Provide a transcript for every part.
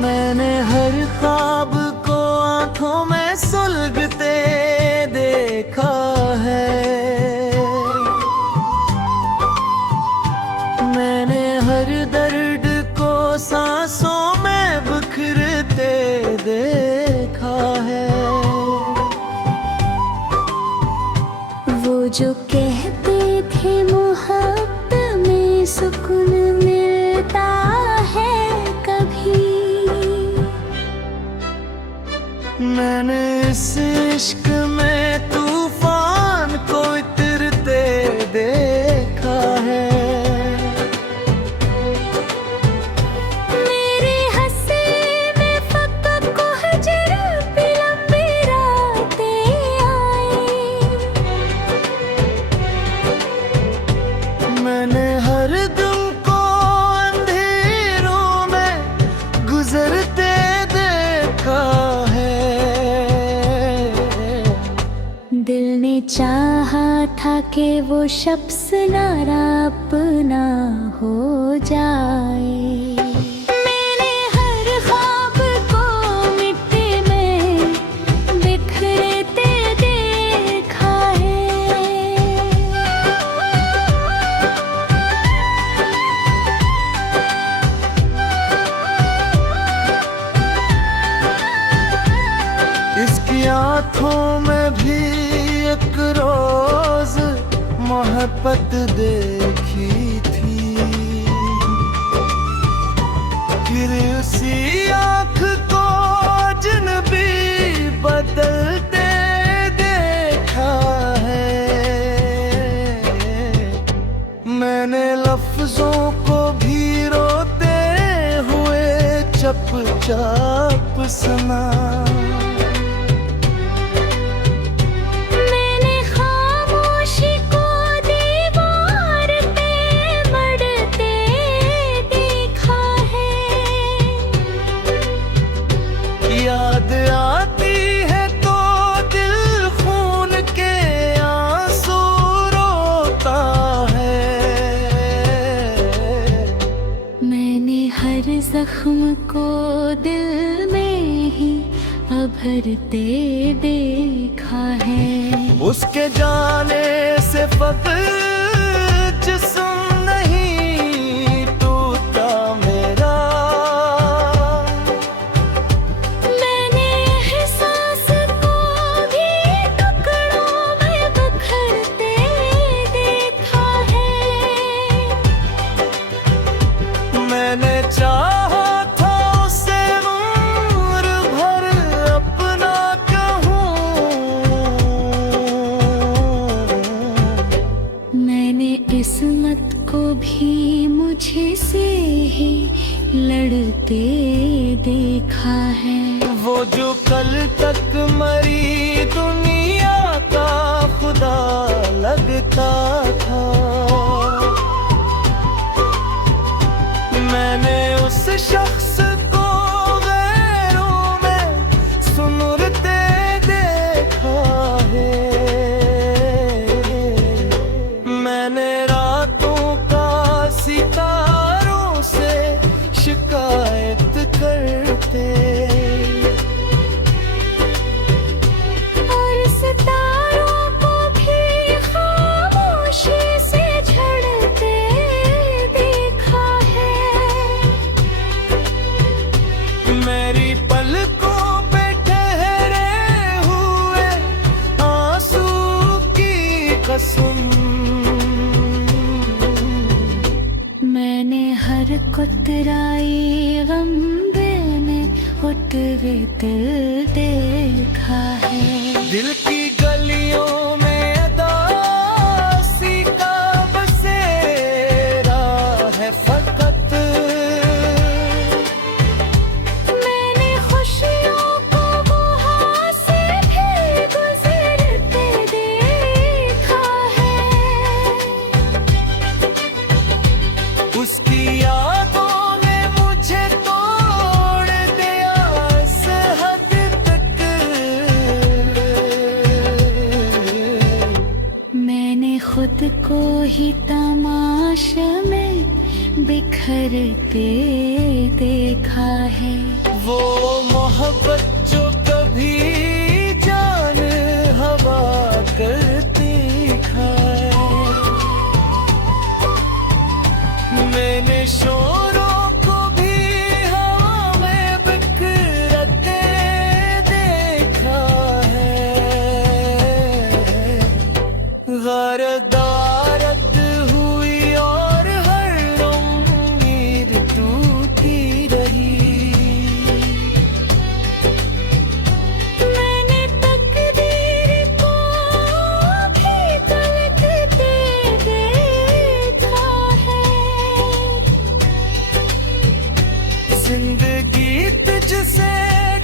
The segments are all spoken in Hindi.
मैंने हर ख्वाब को आंखों में सुलगते देखा है। मैंने हर दर्द को सांसों में बिखरते देखा है। वो जो कहते थे मोहब्बत में सुकून मिलता है कभी, मैंने इस इश्क में तूफान को इतरते देखा है। मेरे हंसे में फकत को हजर पे लंबी रातें आई। मैंने हर दिन को अंधेरों में गुजरते देखा है। दिल ने चाहा था कि वो शख्स नारा अपना हो जाए। मैंने हर ख्वाब को मिट्टी में बिखरते देखा है। इसकी आंखों में भी एक रोज मोहब्बत देखी थी। फिर उसी आँख को अजनबी बदलते देखा है। मैंने लफ्जों को भी रोते हुए चुपचाप सुना। याद आती है तो दिल खून के आंसू रोता है। मैंने हर जख्म को दिल में ही उभरते देखा है। उसके जाने से फक्र जिस्म नहीं टूटा मेरा। मैंने एहसास को भी टुकड़ों में बिखरते देखा है। मैंने चाहा था उसे उम्र भर अपना कहूँ। मैंने किस्मत को भी मुझे से ही लड़ते देखा है। वो जो कल तक मरी दुनिया का खुदा लगता था। मैंने उस शख्स को गैरों में सुनरते देखा है। मैंने रातों का सितारों से शिकायत करते और सितारों को भी खामोशी से झड़ते देखा है। मेरी पलकों पे ठहरे हुए आंसू की कसम। मैंने हर कुतराई गम में उतरे दिल देखा है। दिल की गलियों में अदासी का बसेरा है फकत। मैंने खुशियों को वहाँ से भी गुजरते देखा है। उसकी यादों ने मुझे तोड़ दिया इस हद तक। मैंने खुद को ही तमाशा में बिखरते देखा है। वो मोहब्बत जो कभी जान हवा करती खाए। मैंने शोरों को भी हवा में बिखरते देखा है। गारदारत हुई और हर उम्मीद टूटी रही। मैंने तकदीर को भी तड़पते देखा है। जिंदगी तुझसे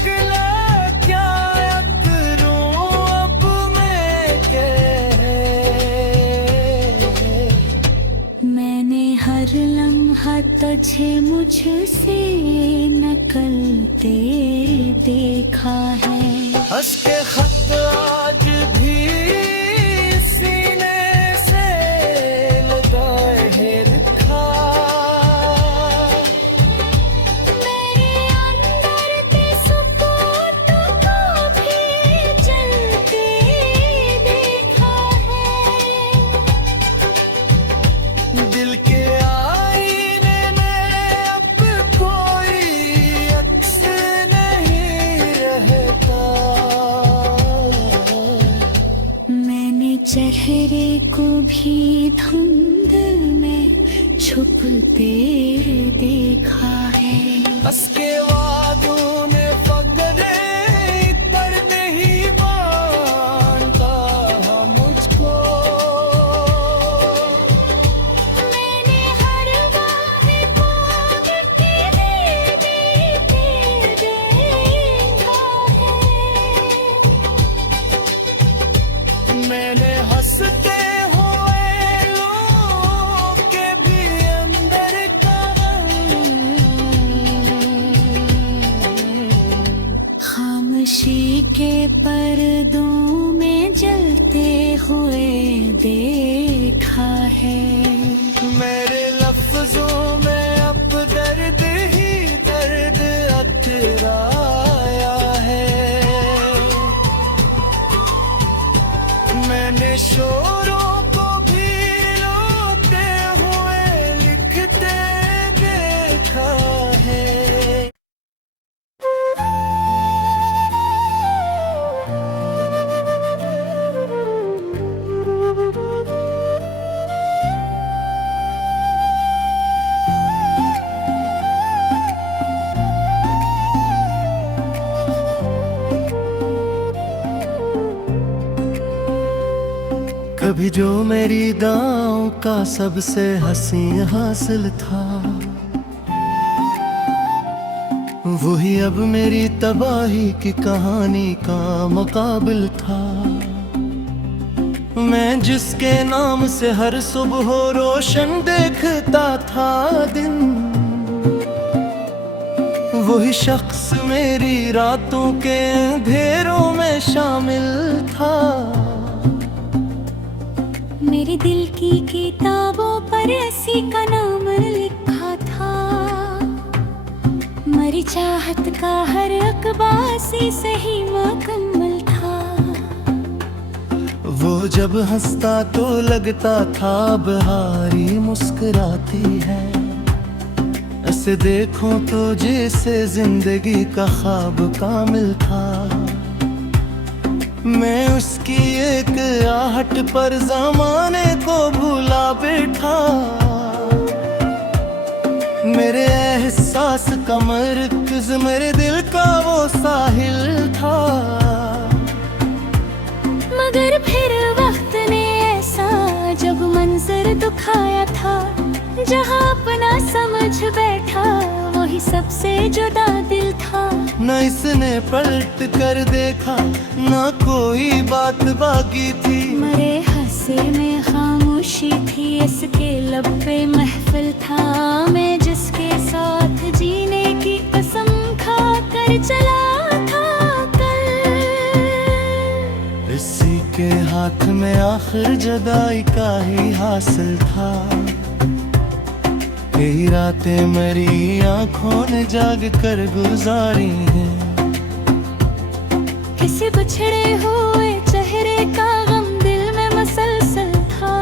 गिला क्या करूं अब मैं कह। मैंने हर लम्हा तुझे मुझसे नकलते देखा है। हंस के खत आज भी सीने से लगाए है रखा। मेरे अंदर के सुकून को भी जलते देखा है। दिल के आईने में अब कोई अक्स नहीं रहता। मैंने चेहरे को भी धुंध में छुपते देखा है। हंस के वादों में फगरे इतर नहीं मानता मुझको। मैंने हर वादे को मिट्टी में देते देखा है। मैंने हंसते हुए लोग के भी अंदर का खामोशी के पर्दों में जलते हुए देखा है। मेरे लफ्जों में अब दर्द ही दर्द अतराया है। मैंने शोरों को भी रोते हुए लिखते देखा है। कभी जो मेरी दांव का सबसे हंसी हासिल था, वही अब मेरी तबाही की कहानी का मुकाबिल था। मैं जिसके नाम से हर सुबह रोशन देखता था दिन, वही शख्स मेरी रातों के अंधेरों में शामिल था। मेरे दिल की किताबों पर ऐसी का नाम लिखा था। मरी चाहत का हर अकबासी सही मुकम्मल था। वो जब हंसता तो लगता था बहारी मुस्कुराती है। ऐसे देखो तो जैसे जिंदगी का ख्वाब कामिल था। मैं उसकी एक आहट पर ज़माने को भूला बैठा। मेरे एहसास का मरकज़ मेरे दिल का वो साहिल था। मगर फिर वक्त ने ऐसा जब मंजर दुखाया था, जहाँ अपना समझ बैठा वही सबसे जुदा दिल था। न इसने पलट कर देखा, न कोई बात बाकी थी। मरे हंसे में खामोशी थी, इसके लब पे महफिल था। मैं जिसके साथ जीने की कसम खा कर चला था कल, इसी के हाथ में आखिर जुदाई का ही हासिल था। कई रातें मेरी आंखों ने जाग कर गुजारी हैं। किसी बिछड़े हुए चेहरे का गम दिल में मसलसल था।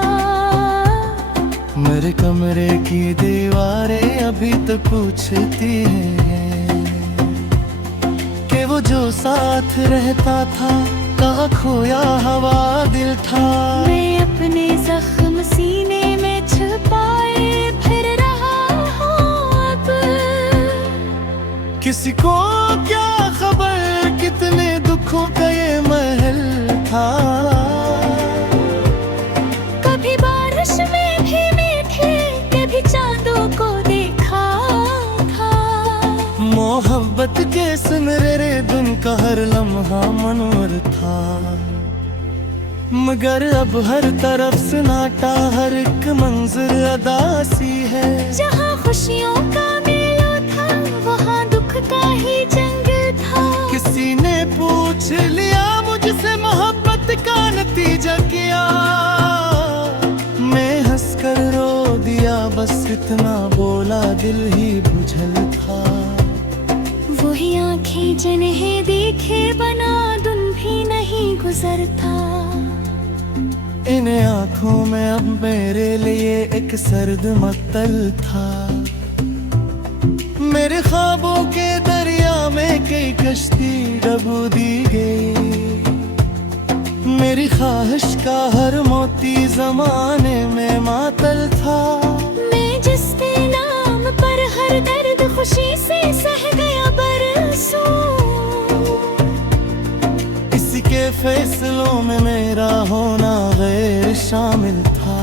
मेरे कमरे की दीवारें अभी तो पूछती हैं कि वो जो साथ रहता था कहाँ खोया हवा दिल था। मैं अपने जख्म सीने में छुपाए फिर रहा हूँ अब। किसी को क्या खबर कितने दुखों का ये महल था। कभी बारिश में भी मीठे कभी चांदों को देखा था। मोहब्बत के सुनहरे दिन का हर लम्हा मनोर था। मगर अब हर तरफ सन्नाटा, हर एक मंजर अदासी है। जहाँ खुशियों का मेला था वहाँ दुख का ही जंगल था। किसी ने पूछ लिया मुझसे मोहब्बत का नतीजा क्या। मैं हंसकर रो दिया, बस इतना बोला दिल ही बुझल था। वही आंखें जिन्हें देखे बना दिन भी नहीं गुजरता। इन आँखों में अब मेरे लिए एक सर्द मतल था। मेरे ख्वाबों के दरिया में कई कश्ती डुबो दी गई। मेरी ख्वाहिश का हर मोती जमाने में मातल था। मैं जिसके नाम पर हर दर्द खुशी से सह गया बरसों। इसी के फैसलों में मेरा होना गैर शामिल था।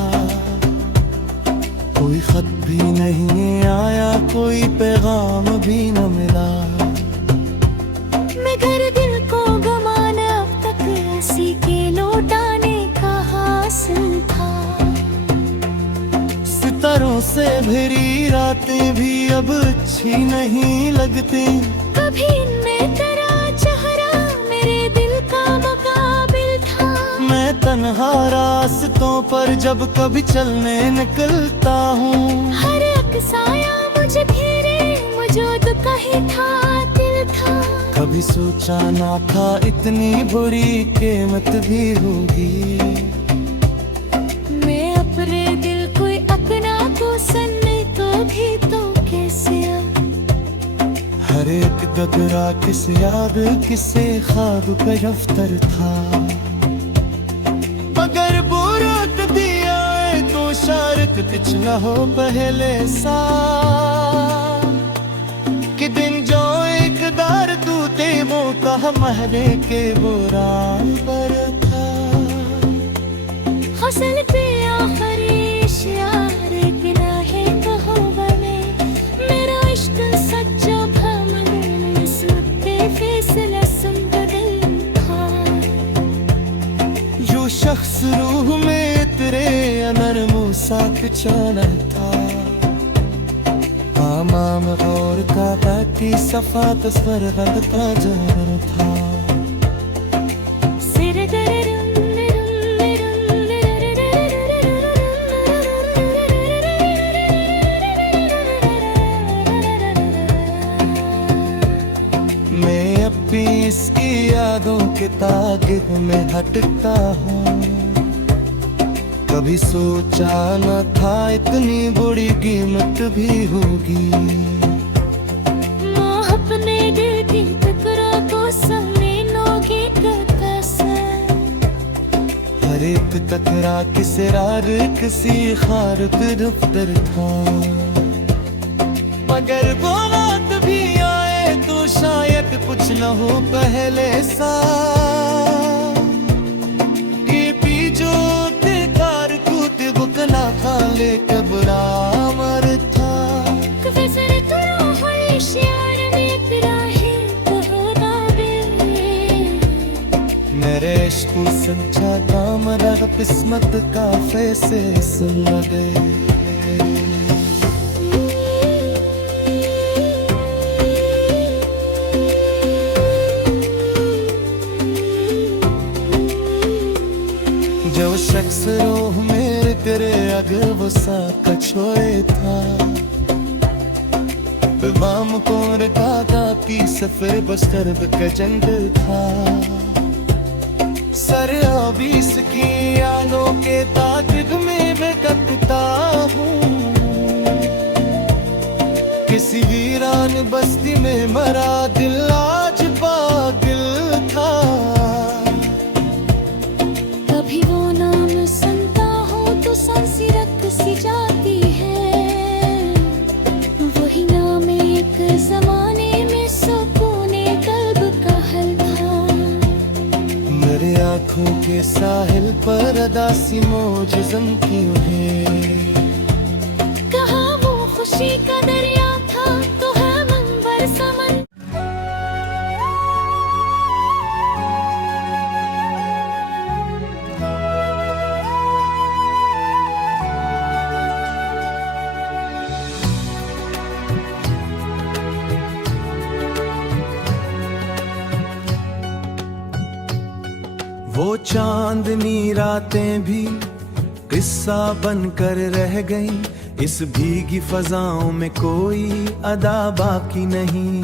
कोई खत भी नहीं आया, कोई पैगाम भी न मिला। मैं घर दिल को गमाना अब तक हंसी के लौटाने का हासिल था। सितारों से भरी रातें भी अब अच्छी नहीं लगती। कभी इनमें तेरा चेहरा मेरे दिल का मुकाबिल था। मैं तन्हा रास्तों पर जब कभी चलने निकलता हूँ। हर एक साया मुझे घेरे, मौजूद कहीं था दिल था। कभी सोचा ना था इतनी बुरी कीमत भी होगी। मैं अपने दिल को अपना तो सन्ने तो भी तो कैसे अब। हर एक गगरा किस याद किसे ख्वाब का दफ्तर था। मगर बुरात दिया है तो शारक पिछला हो पहले सा। कि दिन जो एक दार तूते वो कहा महरे के बुरा पर था। हसल पे आखिरी शार गिना है कहो बने। मेरा इश्क सच्चा था मगर किस्मत पे फैसला सुन बदल था। जो शख्स रूह में तेरे अनर मूसा के चला था। आमाम और का बाकी सफा तस्वर रंग का जर था। मैं अब भी इसकी यादों के ताक़िब में हटता हूँ। कभी सोचा न था इतनी बुरी कीमत भी होगी। अपने दिल की टकरा को समझोगे कैसे। हर एक टकरा किसी रार किसी खारत दफ्तर था। मगर वो रात भी आए तो शायद कुछ न हो पहले सा। ये भी जो बेकार कूद बुकना था लेकर बुरा मर था। मेरे इश्क सच्चा दाम रहा किस्मत का फैसला गए। जो शख्स रोह मेरे करे अगर वो सा कछोए था। कोर काका की सफर बस्तर का जंगल था। सर 20 की आलों के ताकिद में मैं कपता हूँ। किसी वीरान बस्ती में मरा दिल आज पागल था। कभी वो नाम सुनता हूँ तो सांसें रक सी जाती है। वही नाम एक जमाने में सुकूने कल्ब का हल था। मेरे आँखों के साहिल पर अदासी मौज जमती है। कहा वो खुशी का दरिया था तो है मंवर समन। वो चांदनी रातें भी किस्सा बनकर रह गई। इस भीगी फजाओं में कोई अदा बाकी नहीं।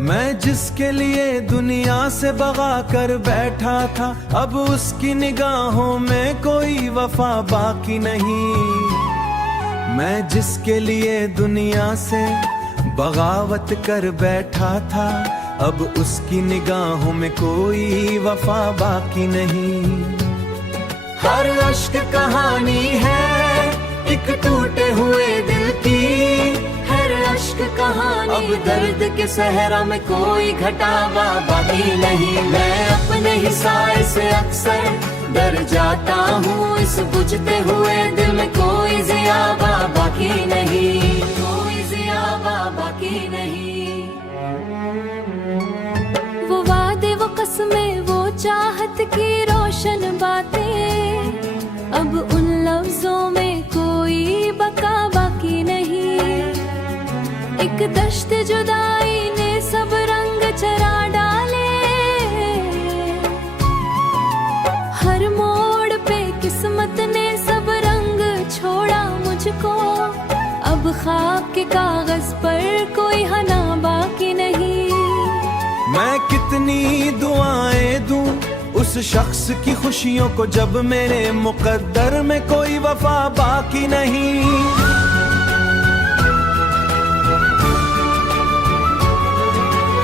मैं जिसके लिए दुनिया से भगा कर बैठा था, अब उसकी निगाहों में कोई वफा बाकी नहीं। मैं जिसके लिए दुनिया से बगावत कर बैठा था, अब उसकी निगाहों में कोई वफा बाकी नहीं। हर अश्क कहानी है एक टूटे हुए दिल की। हर अश्क कहानी अब दर्द के सहरा में कोई घटावा बाकी नहीं। मैं अपने ही साए से अक्सर डर जाता हूँ। इस बुझते हुए दिल में कोई ज़ियाबा बाकी नहीं। कोई ज़ियाबा बाकी नहीं। वो वादे वो कसमें वो चाहत की रोशन बातें, अब उन लफ्जों में कोई बका बाकी नहीं। एक दश्त जुदाई ने सब रंग चरा डाले। हर मोड़ पे किस्मत ने सब रंग छोड़ा मुझको। अब ख्वाब के कागज पर कोई हना बाकी नहीं। मैं कितनी दुआएं दूं उस शख्स की खुशियों को, जब मेरे मुकद्दर में कोई वफा बाकी नहीं।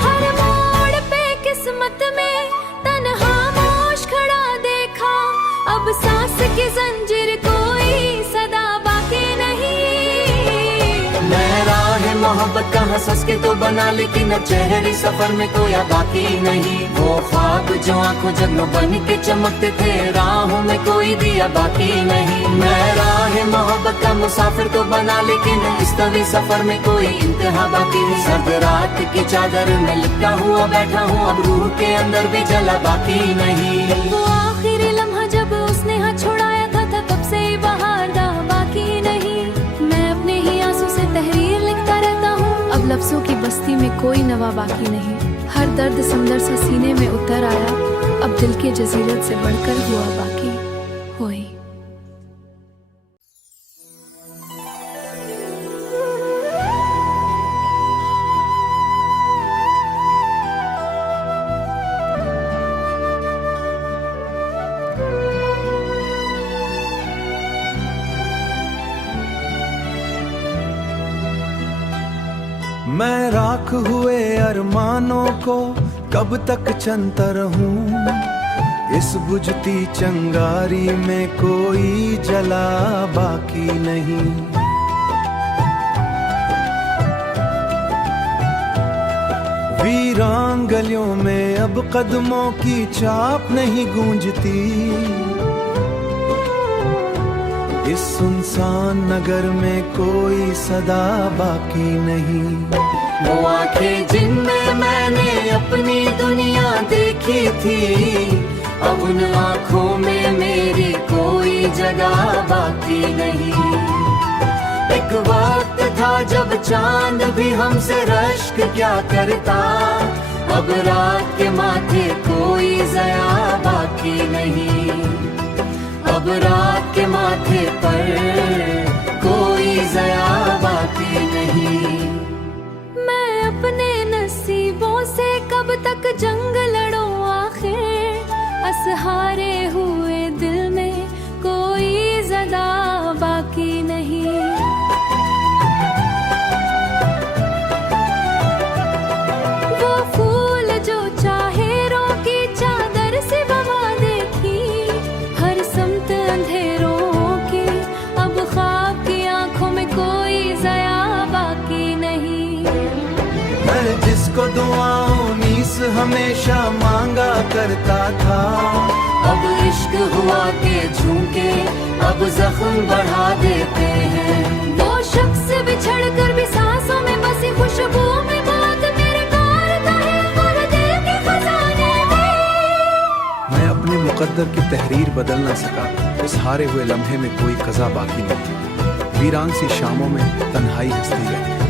हर मोड़ पे किस्मत में तन्हा मोश खड़ा देखा। अब सांस की जंजीर कोई सदा बाकी नहीं। मैं राह मोहब्बत का हंस के तो बना, लेकिन अब चेहरे सफर में कोई बाकी नहीं। वो ख्वाब जो आंखों जगनों बन के चमकते थे, राहों में कोई दिया बाकी नहीं। मैं राह मोहब्बत का मुसाफिर तो बना, लेकिन इस तवी सफर में कोई इंतहा बाकी नहीं। सर्द रात की चादर में लिपटा हुआ बैठा हूँ, अब रूह के अंदर भी जला बाकी नहीं। वो आखिरी लम्हा जब उसने हाथ छुड़ाया था तब से ही बहार दा बाकी नहीं। मैं अपने ही आंसू से तहरीर लिखता रहता हूँ। अब लफ्जों की बस्ती में कोई नवा बाकी नहीं। हर दर्द समंदर सा सीने में उतर आया। अब दिल के जजीरत से बढ़कर हुआ बाकी होई। मैं राख हुए अरमानों को कब तक चलता रहूं। इस बुझती चंगारी में कोई जला बाकी नहीं। वीरान गलियों में अब कदमों की चाप नहीं गूंजती। इस सुनसान नगर में कोई सदा बाकी नहीं। वो आंखें जिनमें मैंने अपनी दुनिया देखी थी, अब उन आंखों में मेरी कोई जगह बाकी नहीं। एक वक्त था जब चांद भी हमसे रश्क क्या करता, अब रात के माथे कोई ज़या बाकी नहीं। अब रात के माथे पर कोई जया बाकी नहीं। मैं अपने नसीबों से कब तक जंग लड़ूं आखिर, असहारे हुए दिल में कोई ज़दा बाकी नहीं। वो फूल जो चाहेरों की चादर से बवा देखी, हर समत अंधेरों की, अब ख्वाब की आंखों में कोई ज़या बाकी नहीं। मैं जिसको दुआओं नीस हमेशा मांगा करता था, अब इश्क हुआ के झूके अब जख्म बढ़ा देते हैं। वो शख्स बिछड़ कर भी सांसों में बसी खुशबू में बात मेरे कारता है और दिल के खजाने में। मैं अपने मुकद्दर की तहरीर बदल ना सका, उस हारे हुए लम्हे में कोई कज़ा बाकी नहीं। वीरान सी शामों में तन्हाई हंसती रहती।